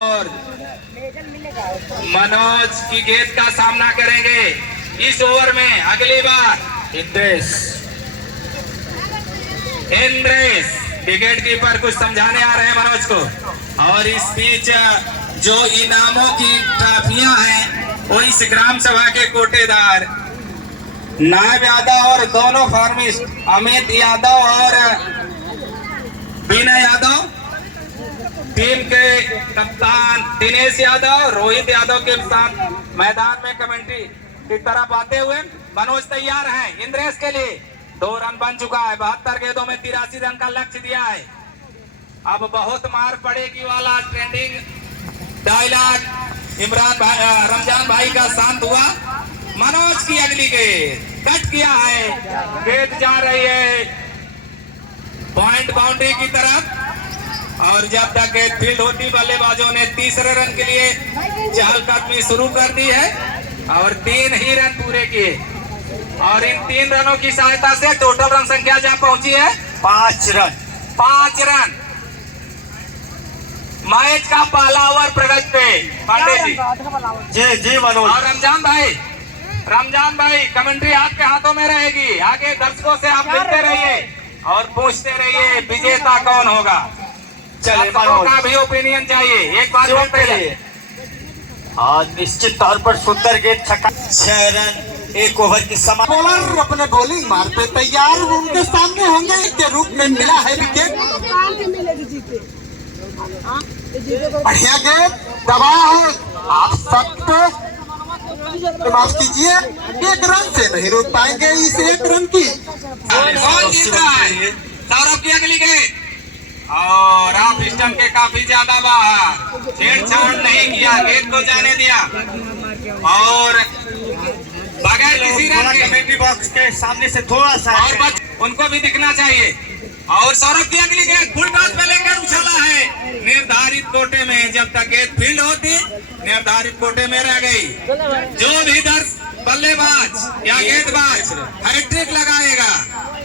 और मनोज की गेंद का सामना करेंगे इस ओवर में। अगली बार इंद्रेश विकेट कीपर कुछ समझाने आ रहे हैं मनोज को। और इस बीच जो इनामों की ट्रॉफियां हैं वो इस ग्राम सभा के कोटेदार नायब यादव और दोनों फार्मिस्ट अमित यादव और बीना यादव, टीम के कप्तान दिनेश यादव, रोहित यादव के साथ मैदान में कमेंट्री की तरफ आते हुए मनोज तैयार हैं इंद्रेश के लिए। 2 रन बन चुका है। 72 गेंदों में 83 रन का लक्ष्य दिया है। अब बहुत मार पड़ेगी वाला ट्रेंडिंग डायलॉग इमरान भाई, रमजान भाई का शांत हुआ। मनोज की अगली गेंद कट किया है, गेंद जा रही है पॉइंट बाउंड्री की तरफ। और जब तक फील्ड होती बल्लेबाजों ने तीसरे रन के लिए चहलकदमी शुरू कर दी है और 3 ही रन पूरे किए। और इन 3 रनों की सहायता से टोटल रन संख्या जहां पहुंची है 5 रन। 5 रन। मैच का पहला ओवर प्रगति पे पांडे जी। जी मनोज। और रमजान भाई कमेंट्री आपके हाथों में रहेगी। आगे दर्शकों से आप मिलते रहिए और पूछते रहिए विजेता कौन होगा। दर्शकों का भी ओपिनियन चाहिए। एक बार पहले आज निश्चित तौर पर सुंदर गेंद, छक्का, 6 रन 1 ओवर की समाप्ति। बॉलर अपने बॉलिंग मार पे तैयार उनके सामने होंगे के रूप में मिला है विकेट। बढ़िया गेंद दबा है। आप सबको माफ कीजिए, 1 रन से नहीं रोक पाएंगे इस 1 रन की। कौन जीत रहा है? सौरभ की अगली गेंद और आप स्टंप के काफी ज्यादा बाहर, छेड़छाड़ नहीं किया, गेंद को जाने दिया और बगैर किसी रन के कमेंट्री बॉक्स के सामने से थोड़ा सा और उनको भी दिखना चाहिए। और सौरभ की अगली गेंद फुल टॉस पे लेकर उछाला है निर्धारित कोटे में। जब तक गेंद फील्ड होती निर्धारित कोटे में रह गई। जो भी बल्लेबाज या गेंदबाज हैट्रिक लगाएगा,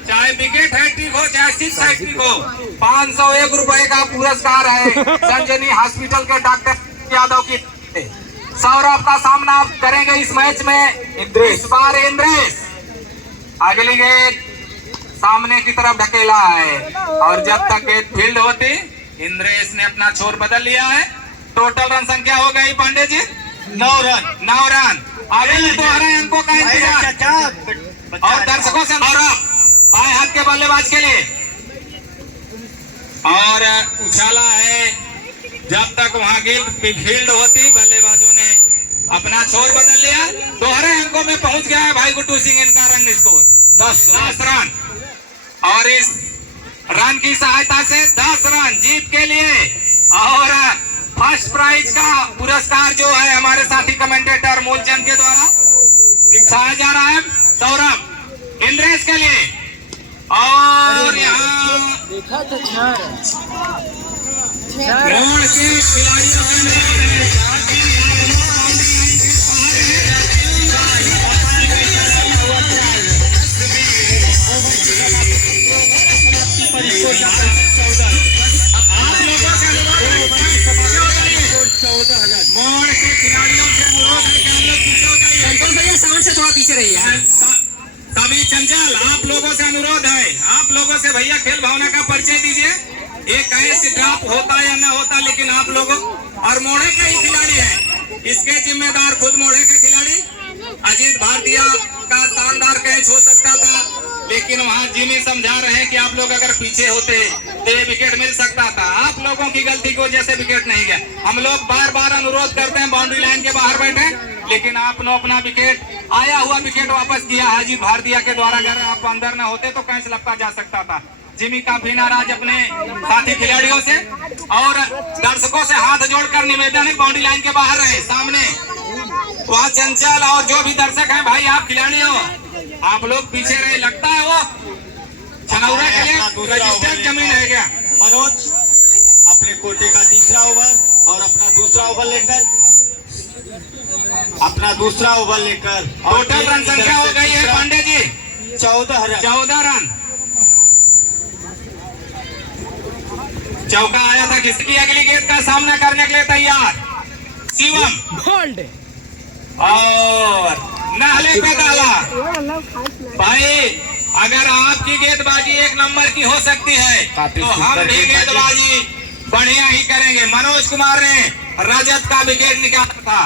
चाहे विकेट हैट्रिक हो चाहे 6 हैट्रिक हो, 501 रुपए का पुरस्कार है संजनी हॉस्पिटल के डॉक्टर यादव की। सौरभ का सामना करेंगे इस मैच में इस बार इंद्रेश। अगली गेंद सामने की तरफ ढकेला है और जब तक गेंद फील्ड होती इंद्रेश ने अपना छोर बदल लिया है। टोटल रन संख्या हो गई पांडे जी 9 रन। 9 रन। अगले 2 अंकों का इंतजार और दर्शकों से सौरभ बाएं हाथ के बल्लेबाज के लिए और उछाला है। जब तक वहां गेंद फील्ड होती बल्लेबाजों ने अपना छोर बदल लिया। 2 अंकों में पहुंच गया है भाई गुड्डू सिंह। इनका रन स्कोर 10 रन और इस रन की सहायता से 10 रन जीत के लिए। और फर्स्ट प्राइज का पुरस्कार जो है हमारे साथी कमेंटेटर मूलचंद के द्वारा दिखाया जा रहा है सौरभ इंद्रेश के लिए। और यहाँ ग्राउंड के खिलाड़ियों मोड़ के खिलाड़ियों से अनुरोध है कि हम लोग पीछे साउंड से थोड़ा पीछे रहिए। कवि चंचल आप लोगों से अनुरोध है, आप लोगों से भैया खेल भावना का परिचय दीजिए। एक कैसे ड्रॉप होता या ना होता, लेकिन आप लोगों और मोड़े के ही खिलाड़ी है, इसके जिम्मेदार खुद मोड़े के खिलाड़ी अजीत भारतीय का शानदार कैच हो सकता था, लेकिन वहां जिमी समझा रहे हैं कि आप लोग अगर पीछे होते तो ये विकेट मिल सकता था। आप लोगों की गलती की वजह से विकेट नहीं गया। हम लोग बार बार अनुरोध करते हैं बाउंड्री लाइन के बाहर बैठे, लेकिन आपने अपना विकेट आया हुआ विकेट वापस किया अजीत भारतीय के द्वारा। अगर आप अंदर न होते तो कैच लपका जा सकता था। जिमी काफी नाराज अपने साथी खिलाड़ियों से और दर्शकों से हाथ जोड़कर निवेदन है बाउंड्री लाइन के बाहर रहे। सामने वहाँ चंचल और जो भी दर्शक हैं भाई, आप खिलाड़ी हो, आप लोग पीछे रहे। लगता है वो छनौरा के लिए रजिस्टर्ड जमीन है क्या? मनोज अपने कोटे का तीसरा ओवर और अपना दूसरा ओवर लेकर टोटल रन संख्या हो गई है पांडे जी 14 रन। चौका आया था, किसकी अगली गेंद का सामना करने के लिए तैयार। शिवम और नाले पे डाला। भाई अगर आपकी गेंदबाजी एक नंबर की हो सकती है तो हम भी गेंदबाजी बढ़िया ही करेंगे। मनोज कुमार ने रजत का विकेट निकाला था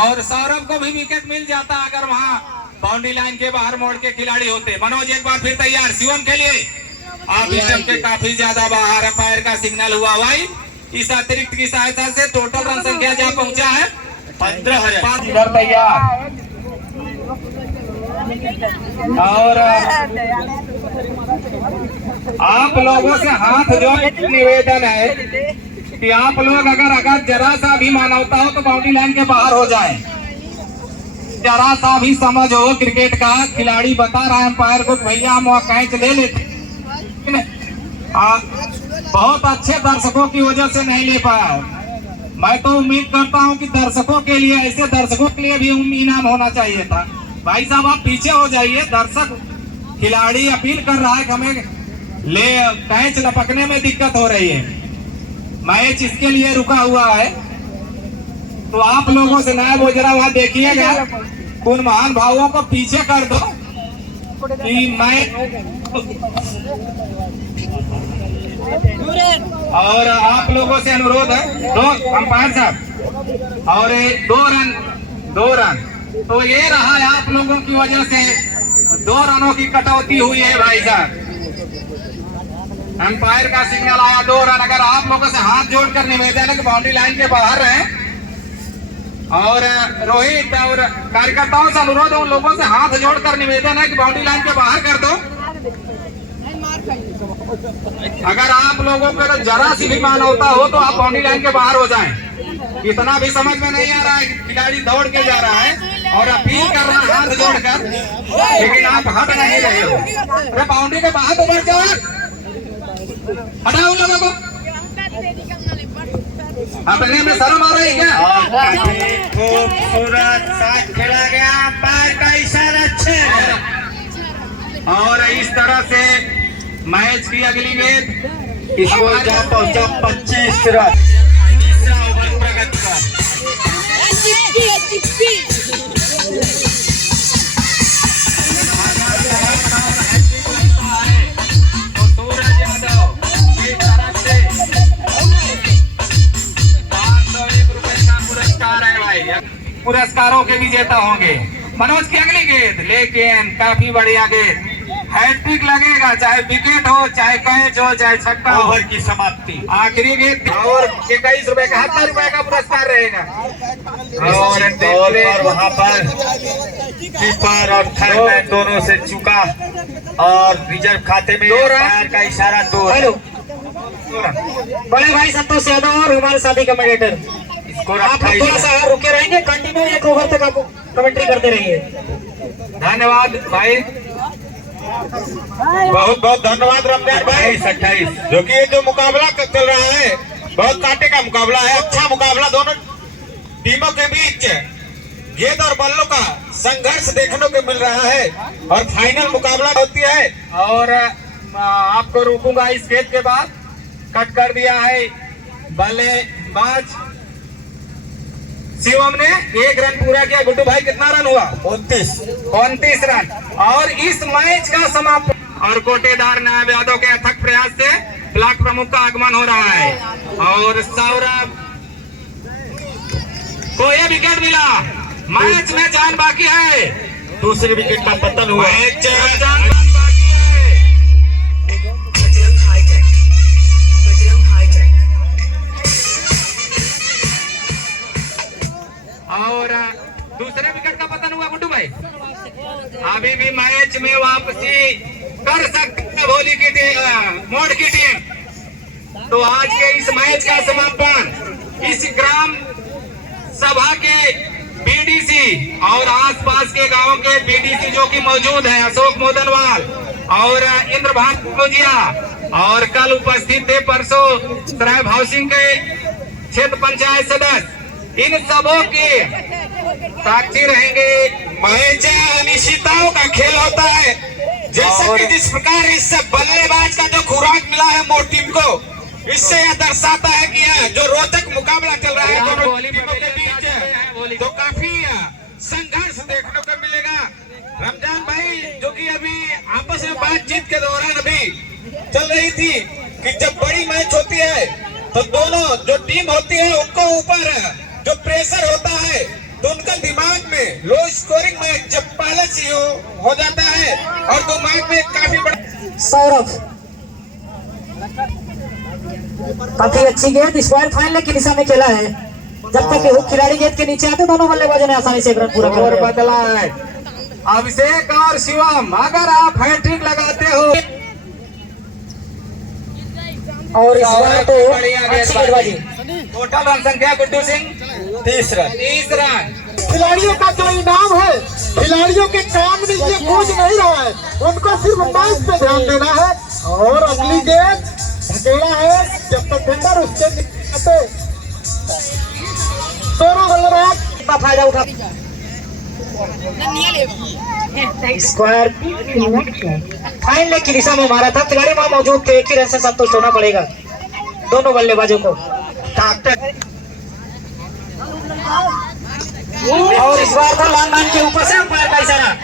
और सौरभ को भी विकेट मिल जाता अगर वहां बाउंड्री लाइन के बाहर मोड़ के खिलाड़ी होते। मनोज एक बार फिर तैयार शिवम के लिए। आप स्टंप के काफी ज्यादा बाहर, अंपायर का सिग्नल हुआ भाई। इस अतिरिक्त की सहायता से टोटल रन संख्या जहाँ पहुंचा है 15,000। इधर तैयार और आप लोगों से हाथ जोड़ निवेदन है कि आप लोग अगर जरा सा भी मानवता हो तो बाउंड्री लाइन के बाहर हो जाएं। जरा सा भी समझ हो क्रिकेट का, खिलाड़ी बता रहा है अंपायर को भैया हम वहाँ कैच ले लेते, बहुत अच्छे दर्शकों की वजह से नहीं ले पाया। मैं तो उम्मीद करता हूं कि दर्शकों के लिए, ऐसे दर्शकों के लिए भी इनाम होना चाहिए था। भाई साहब आप पीछे हो जाइए, दर्शक खिलाड़ी अपील कर रहा है कि हमें ले कैच लपकने में दिक्कत हो रही है, मैच इसके लिए रुका हुआ है। तो आप लोगों से नायब हो जरा वहां देखिएगा, उन महान भावों को पीछे कर दो कि मैं और आप लोगों से अनुरोध है, दो अंपायर साहब और 2 रन तो ये रहा है। आप लोगों की वजह से 2 रनों की कटौती हुई है भाई साहब। अंपायर का सिग्नल आया 2 रन। अगर आप लोगों से हाथ जोड़कर निवेदन है कि बाउंड्री लाइन के बाहर रहे और रोहित और कार्यकर्ताओं से अनुरोध है, उन लोगों से हाथ जोड़कर निवेदन है कि बाउंड्री लाइन के बाहर कर दो। अगर आप लोगों को जरा सी भी मानवता हो तो आप बाउंड्री लाइन के बाहर हो जाएं। इतना भी समझ में नहीं आ रहा है, खिलाड़ी दौड़ के जा रहा है और अपील कर रहा है हाथ जोड़कर, लेकिन आप हट नहीं रहे हो। अरे बाउंड्री के बाहर तो बढ़ जाओ, हटाओ उन लोगों को। अपने में शर्म आ रही है क्या? खूबसूरत साथ खेला गया, अंपायर का इशारा 6 और इस तरह से मैच की अगली गेंद इसको जहाँ पहुंचा 25 रन। तीसरा ओवर प्रगति का सूरज यादव एक तरफ से 501 रुपए का पुरस्कार है भाई, पुरस्कारों के विजेता होंगे। मनोज की अगली गेंद, लेकिन काफी बढ़िया गेंद, हैट्रिक लगेगा, चाहे विकेट हो, चाहे कैच हो, चाहे छक्का हो। ओवर की समाप्ति। आखिरी गेंद और 21 रुपए का 70 रुपए का पुरस्कार रहेगा। और वहाँ पर कीपर और थर्डमैन दोनों से चुका और रिजर्व खाते में 2 रन। अंपायर का इशारा 2 रन। बड़े भाई संतोष यादव और हमारे साथी कमेंटेटर, स्कोर आप लोग थोड़ा सा रुके रहेंगे, कंटिन्यू 1 ओवर तक आप कमेंट्री करते रहिए। धन्यवाद भाई, बहुत बहुत धन्यवाद रमजान भाई। 28 जो कि ये जो मुकाबला चल रहा है बहुत कांटे का मुकाबला है, अच्छा मुकाबला दोनों टीमों के बीच गेंद और बल्लों का संघर्ष देखने को मिल रहा है और फाइनल मुकाबला होती है। और आपको रोकूंगा इस गेंद के बाद, कट कर दिया है बल्लेबाज शिवम ने 1 रन पूरा किया। गुड्डू भाई कितना रन हुआ? 29 रन। और इस मैच का समापन और कोटेदार नायब यादव के अथक प्रयास से ब्लॉक प्रमुख का आगमन हो रहा है और सौरभ को यह विकेट मिला। मैच में जान बाकी है, दूसरे विकेट का पतन हुआ। मैच में जान बाकी है। और दूसरे विकेट का पतन हुआ गुड्डू भाई। अभी भी मैच में वापसी कर सकते हैं भोली की टीम, मोड़ की टीम। तो आज के इस मैच का समापन इस ग्राम सभा के बीडीसी और आसपास के गांवों के बीडीसी जो कि मौजूद हैं, अशोक मोदनवाल और इंद्रभान भुजिया, और कल उपस्थित थे परसों सराय भाव सिंह के क्षेत्र पंचायत सदस्य, इन सबों के साक्षी रहेंगे। मैच अनिश्चितताओं का खेल होता है, जैसा कि जिस प्रकार इस बल्लेबाज का जो खुराक मिला है मोड़ टीम को, इससे यह दर्शाता है कि यह जो रोचक मुकाबला चल रहा है दोनों टीमों के बीच बातचीत के दौरान अभी चल रही थी कि जब बड़ी मैच होती है तो दोनों जो टीम होती है उनको ऊपर जो प्रेशर होता है तो उनका दिमाग में लो स्कोरिंग मैच जब पहले से हो जाता है और दिमाग में काफी बड़ा। सौरभ काफी अच्छी गेंद स्क्वायर फाइनल की दिशा में खेला है। जब तक वो खिलाड़ी गेंद के नीचे आते दोनों बल्लेबाजों ने आसानी से एक रन पूरा कर दिया। बदला है अभिषेक और शिवम, अगर आप हैट्रिक लगाते हो और इस बार तो अच्छी गेंदबाजी। टोटल रन संख्या गुड्डू सिंह 30 रन। 30 रन। खिलाड़ियों का जो इनाम है, खिलाड़ियों के सामने ये खोज नहीं रहा है, उनको सिर्फ मैच पे ध्यान देना है। और अगली गेंद धकेला है, जब तक फिल्डर उसके नीचे दोनों बल्लेबाज कितना फायदा उठा। स्क्वायर फाइनल की दिशा में मारा था, खिलाड़ी वहां मौजूद थे। एक ही रन से संतुष्ट होना पड़ेगा दोनों बल्लेबाजों को। और इस बार तो लॉन्ग लाइन के ऊपर से अंपायर का इशारा।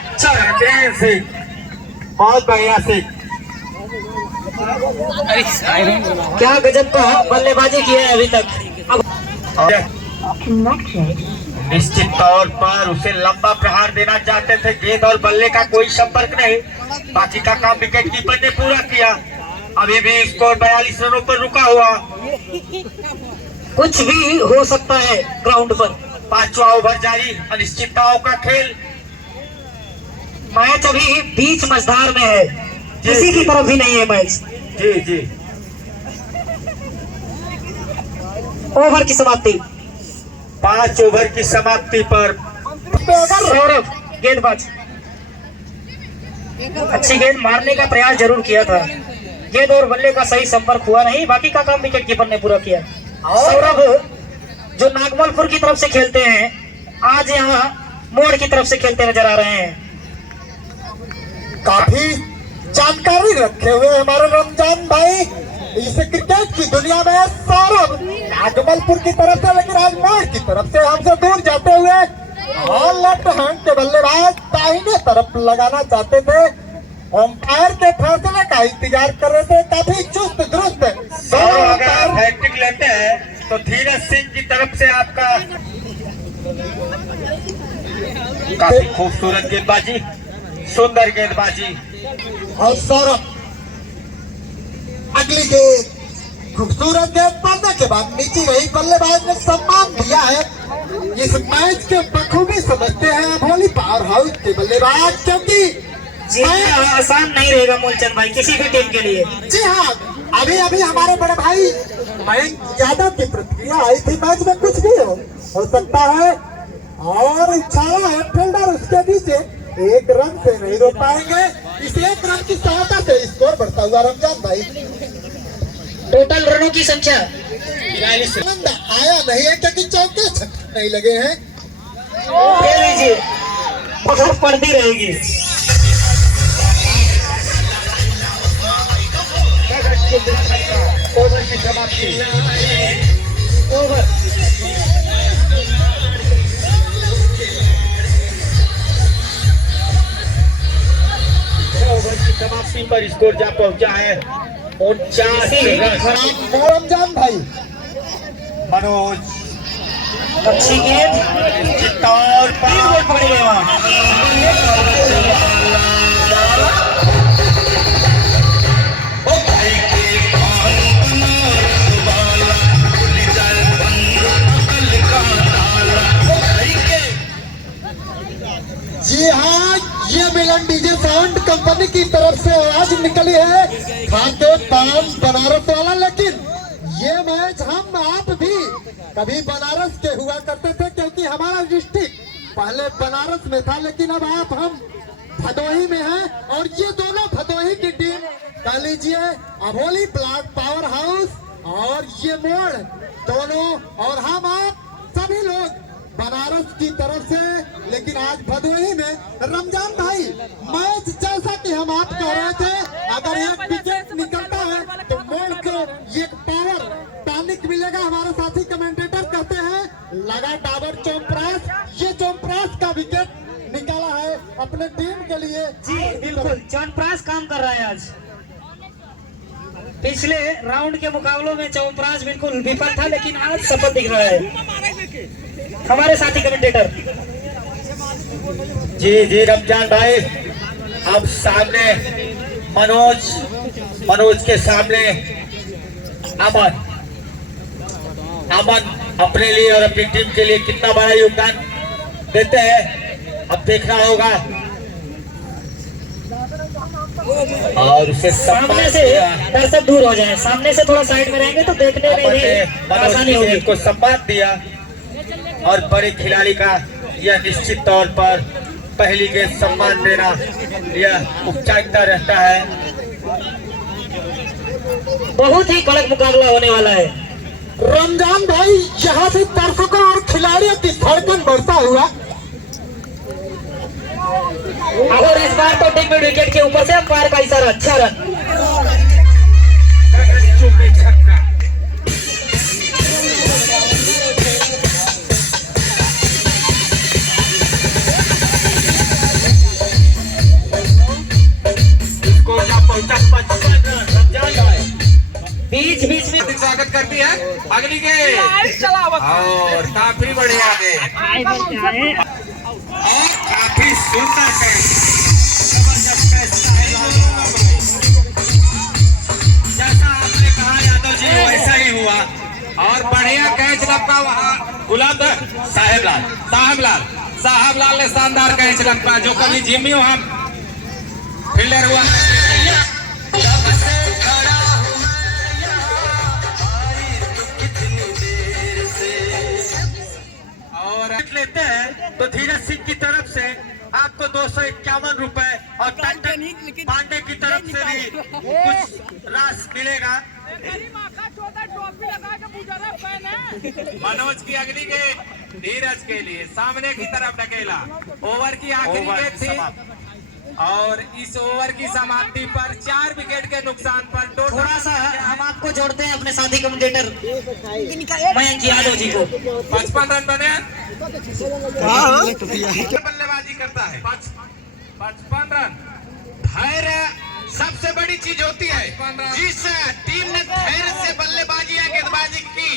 बहुत बढ़िया सिख। क्या गजब का बल्लेबाजी की है अभी तक। निश्चित तौर पर उसे लंबा प्रहार देना चाहते थे, गेंद और बल्ले का कोई संपर्क नहीं, बाकी का काम विकेट कीपर ने पूरा किया। अभी भी स्कोर 42 रनों पर रुका हुआ। कुछ भी हो सकता है ग्राउंड पर। 5वां ओवर जारी, अनिश्चितताओं का खेल। मैच अभी बीच मझधार में है, किसी की तरफ भी नहीं है मैच। जी जी। ओवर की समाप्ति। 5 ओवर की समाप्ति पर सौरभ गेंदबाज अच्छी गेंद मारने का प्रयास जरूर किया था, गेंद और बल्ले का सही संपर्क हुआ नहीं, बाकी का काम विकेट कीपर ने पूरा किया। सौरभ जो नागमलपुर की तरफ से खेलते हैं, आज यहाँ मोड़ की तरफ से खेलते नजर आ रहे हैं। काफी जानकारी रखे हुए हमारे रमजान भाई इस क्रिकेट की दुनिया में। सौरभ नागमलपुर की तरफ से, लेकिन आज मोड़ की तरफ से हमसे दूर जाते हुए और लेफ्ट हैंड के बल्लेबाज दाहिने तरफ लगाना चाहते थे। अंपायर के फैसले का इंतजार कर रहे थे, काफी चुस्त दुरुस्त। अगर आप हैट्रिक लेते हैं तो धीरज सिंह की तरफ से आपका काफी खूबसूरत गेंदबाजी, सुंदर गेंदबाजी। और सौरभ अगली गेंद खूबसूरत गेंद पड़ने के बाद नीचे रही, बल्लेबाज ने सम्मान दिया है। इस मैच के बखूबी समझते हैं भोली पावर हाउस के बल्लेबाज, क्योंकि जीतना आसान नहीं रहेगा मूलचंद भाई किसी भी टीम के लिए। जी हाँ, अभी अभी हमारे बड़े भाई मयंक यादव की प्रतिक्रिया आई थी, मैच में कुछ भी हो सकता है। और छाया है फील्डर उसके नीचे, एक रन से नहीं रोक पाएंगे। इस एक रन की सहायता से स्कोर बढ़ता हुआ रमजान भाई। टोटल रनों की संख्या 42 आनंद आया नहीं है क्योंकि चौके छक्के नहीं लगे हैं। खेल लीजिए, बहुत पड़ती रहेगी। ओवर की समाप्ति। ओवर की समाप्ति पर स्कोर जा पहुंचा है 49 रन। रमजान भाई मनोज अच्छी गेंद तौर पर पकड़ी गई वहाँ। जी हाँ, ये मिलन डीजे साउंड कंपनी की तरफ से आवाज निकली है, खाते पान बनारस वाला। लेकिन ये मैच हम आप भी कभी बनारस के हुआ करते थे, क्योंकि हमारा डिस्ट्रिक्ट पहले बनारस में था, लेकिन अब आप हम भदोही में हैं। और ये दोनों भदोही की टीम कह लीजिए अभोली ब्लॉक पावर हाउस और ये मोड़ दोनों, और हम आप सभी लोग बनारस की तरफ से। लेकिन आज भदोही में रमजान भाई मैच जैसा कि हम आप कह रहे थे, अगर एक विकेट निकलता है तो मोड़ को एक पावर टॉनिक मिलेगा। हमारे साथी कमेंटेटर कहते हैं लगा डाबर चोमप्रास, ये चोमप्रास का विकेट निकाला है अपने टीम के लिए। जी बिल्कुल, च्यवनप्राश काम कर रहा है आज। पिछले राउंड के मुकाबलों में च्यवनप्राश बिल्कुल विफल था, लेकिन आज सफल दिख रहा है हमारे साथी कमेंटेटर। जी रमजान भाई, अब सामने मनोज के सामने अमन अपने लिए और अपनी टीम के लिए कितना बड़ा योगदान देते हैं, अब देखना होगा। और उसे सामने से दर्शक दूर हो जाए, सामने से थोड़ा साइड में रहेंगे तो देखने में भी आसानी होगी। को सम्मान दिया और बड़े खिलाड़ी का यह निश्चित तौर पर पहली गेंद सम्मान देना यह उपचारिता रहता है। बहुत ही कड़क मुकाबला होने वाला है। रमजान भाई, यहाँ से दर्शकों और खिलाड़ियों की धड़कन बढ़ता हुआ। और इस बार तो टिक विकेट के ऊपर से अंपायर का इशारा, अच्छा रन। बीच बीच में स्वागत करती है अगली गेंद और काफी बढ़िया गेंद और काफी सुंदर कैच, जबरदस्त कैच। जैसा आपने कहा यादव जी वैसा ही हुआ और बढ़िया कैच लपका वहाँ गुलाब साहबलाल ने शानदार कैच लपका, जो कभी जिम्मी वहाँ फील्डर हुआ। लेते हैं तो धीरज सिंह की तरफ से आपको 251 रुपए और टंडन पांडे की तरफ से भी कुछ राशि मिलेगा। मनोज की अगली गेंद धीरज के लिए सामने की तरफ ढकेला। ओवर की आखिरी गेंद थी और इस ओवर की समाप्ति पर 4 विकेट के नुकसान पर थोड़ा सा हम आपको जोड़ते हैं अपने साथी कमेंटेटर मयंक यादव जी को। 55 रन बने। बल्लेबाजी करता है 55 रन। धैर्य सबसे बड़ी चीज होती है। जिस टीम ने धैर्य से बल्लेबाजी या गेंदबाजी की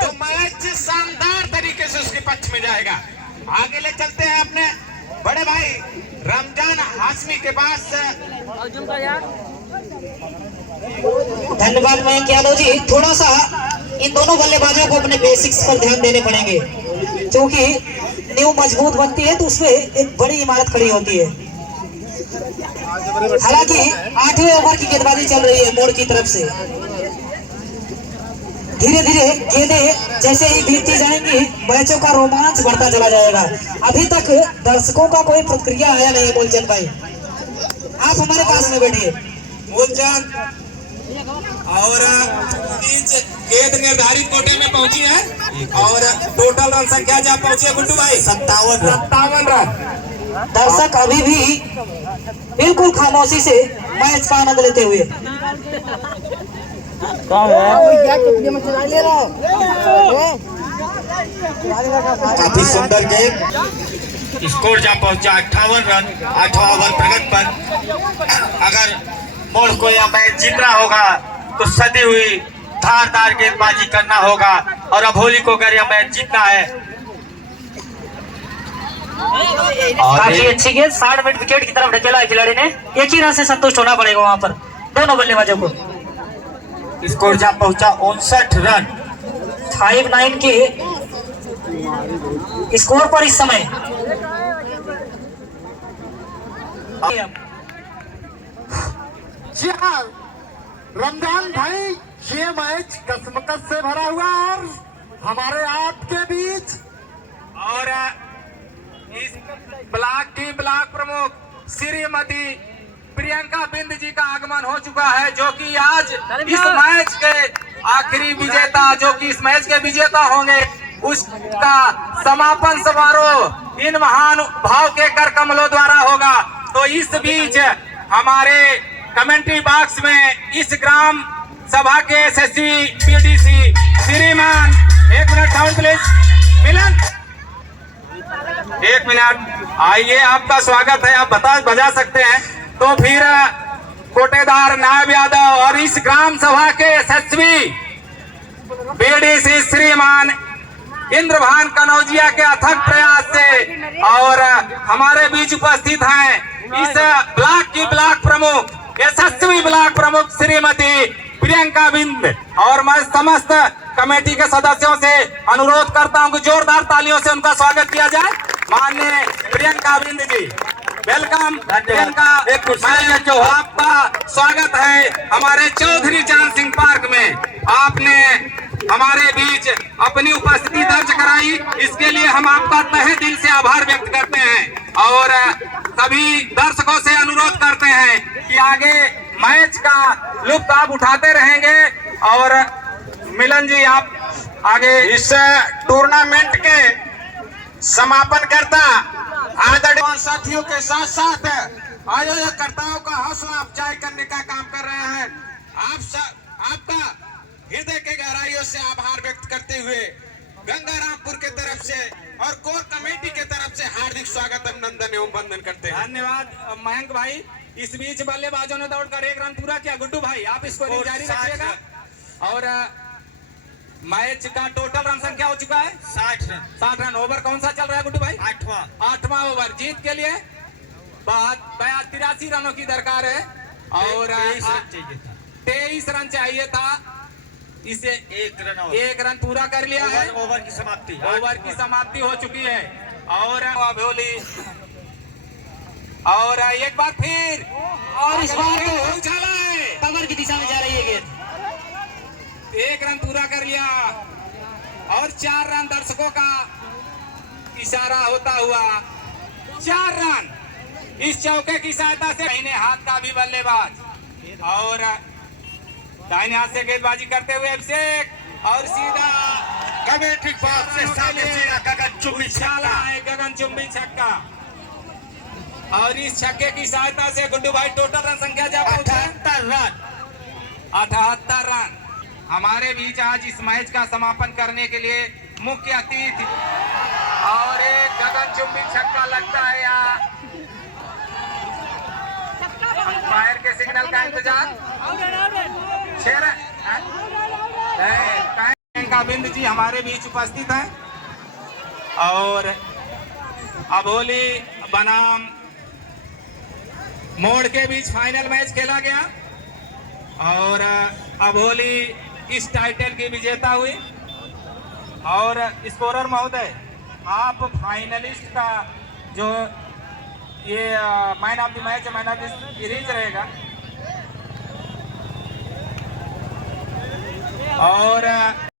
तो मैच शानदार तरीके से उसके पक्ष में जाएगा। आगे ले चलते हैं अपने बड़े भाई रमजान हाशमी के पास। धन्यवाद मयंक यादव जी। थोड़ा सा इन दोनों बल्लेबाजों को अपने बेसिक्स पर ध्यान देने पड़ेंगे, क्योंकि नींव मजबूत बनती है तो उसमें एक बड़ी इमारत खड़ी होती है। हालांकि 8वें ओवर की गेंदबाजी चल रही है मोड़ की तरफ से। धीरे धीरे गेंदें जैसे ही बीतती जाएंगी मैचों का रोमांच बढ़ता चला जाएगा। अभी तक दर्शकों का कोई प्रतिक्रिया आया नहीं। मूलचंद भाई, आप हमारे पास में बैठिए। मूलचंद और गेंद निर्धारित कोटे में पहुंची है और टोटल रन संख्या जहाँ पहुंची है गुड्डू भाई 57 रन। दर्शक अभी भी बिल्कुल खामोशी से मैच का आनंद लेते हुए। काफी सुंदर गेम। स्कोर जहाँ पहुंचा 58 रन 8वां ओवर प्रगति पर। अगर मोड़ को यह मैच जीतना होगा तो सदी हुई धारदार गेंदबाजी करना होगा और अभोली को अगर यह मैच जीतना है। काफी अच्छी गेंद 60 मिनट विकेट की तरफ ढकेला है खिलाड़ी ने। एक ही रन से संतुष्ट होना पड़ेगा वहां पर दोनों बल्लेबाजों को। स्कोर जहाँ पहुंचा 59 रन 5-9 के स्कोर पर इस समय। जी हाँ रमजान भाई, ये मैच कसमकस से भरा हुआ और हमारे आपके बीच और इस ब्लॉक की ब्लॉक प्रमुख श्रीमती प्रियंका बिंद जी का आगमन हो चुका है, जो कि आज इस मैच के आखिरी विजेता, जो कि इस मैच के विजेता होंगे, उसका समापन समारोह इन महान भाव के कर कमलों द्वारा होगा। तो इस बीच हमारे कमेंट्री बॉक्स में इस ग्राम सभा के एसएससी पीडीसी श्रीमान 1 मिनट साउंड प्लीज मिलन एक मिनट, आइए आपका स्वागत है, आप बजा सकते हैं। तो फिर कोटेदार नायब यादव और इस ग्राम सभा के यशस्वी बीडीसी श्रीमान इंद्रभान कनौजिया के अथक प्रयास से और हमारे बीच उपस्थित हैं इस ब्लॉक की ब्लॉक प्रमुख, यशस्वी ब्लॉक प्रमुख श्रीमती प्रियंका बिंद, और मैं समस्त कमेटी के सदस्यों से अनुरोध करता हूं कि जोरदार तालियों से उनका स्वागत किया जाए। माननीय प्रियंका बिंद जी, वेलकम। प्रियंका, आपका स्वागत है हमारे चौधरी चरण सिंह पार्क में। आपने हमारे बीच अपनी उपस्थिति दर्ज कराई, इसके लिए हम आपका तहे दिल से आभार व्यक्त करते हैं और सभी दर्शकों से अनुरोध करते हैं कि आगे मैच का लुत्फ आप उठाते रहेंगे। और मिलन जी, आप आगे इस टूर्नामेंट के समापन करता आदरणीय साथियों के साथ साथ आयोजकर्ताओं का हौसला अफजाई करने का काम कर रहे हैं। आपका हृदय के गहराइयों से आभार व्यक्त करते हुए गंगारामपुर के तरफ से और कोर कमेटी के तरफ से हार्दिक स्वागत, अभिनंदन एवं वंदन करते हैं। धन्यवाद मयंक भाई। इस बीच बल्लेबाजों ने दौड़कर 1 रन पूरा किया। गुड्डू भाई, आप इसको जारी रखिएगा। और मैच का टोटल रन संख्या हो चुका है 60 रन। ओवर कौन सा चल रहा है गुड्डू भाई? 8वां ओवर। जीत के लिए 83 रनों की दरकार है और 23 रन चाहिए था। इसे 1 रन पूरा कर लिया है। ओवर की समाप्ति हो चुकी है। और अभोली, और एक बार फिर, और इस बार तो उछाला है, कवर की दिशा में जा रही है गेंद। 1 रन पूरा कर लिया और 4 रन दर्शकों का इशारा होता हुआ 4 रन इस चौके की सहायता से। दाहिने हाथ का भी बल्लेबाज और दाहिने हाथ से गेंदबाजी करते हुए अभिषेक और सीधा कमेटी से गगन चुंबी छक्का। और इस छक्के की सहायता से गुड्डू भाई टोटल रन संख्या जा 78 रन। हमारे बीच आज इस मैच का समापन करने के लिए मुख्य अतिथि और एक गगन चुंबी छक्का लगता है यहाँ। फायर के सिग्नल का इंतजार। प्रियंका बिंद जी हमारे बीच उपस्थित हैं और अभोली बनाम मोड़ के बीच फाइनल मैच खेला गया और अभोली इस टाइटल की विजेता हुई। और स्कोरर महोदय, आप फाइनलिस्ट का जो ये man of the match, man of the series रहेगा। और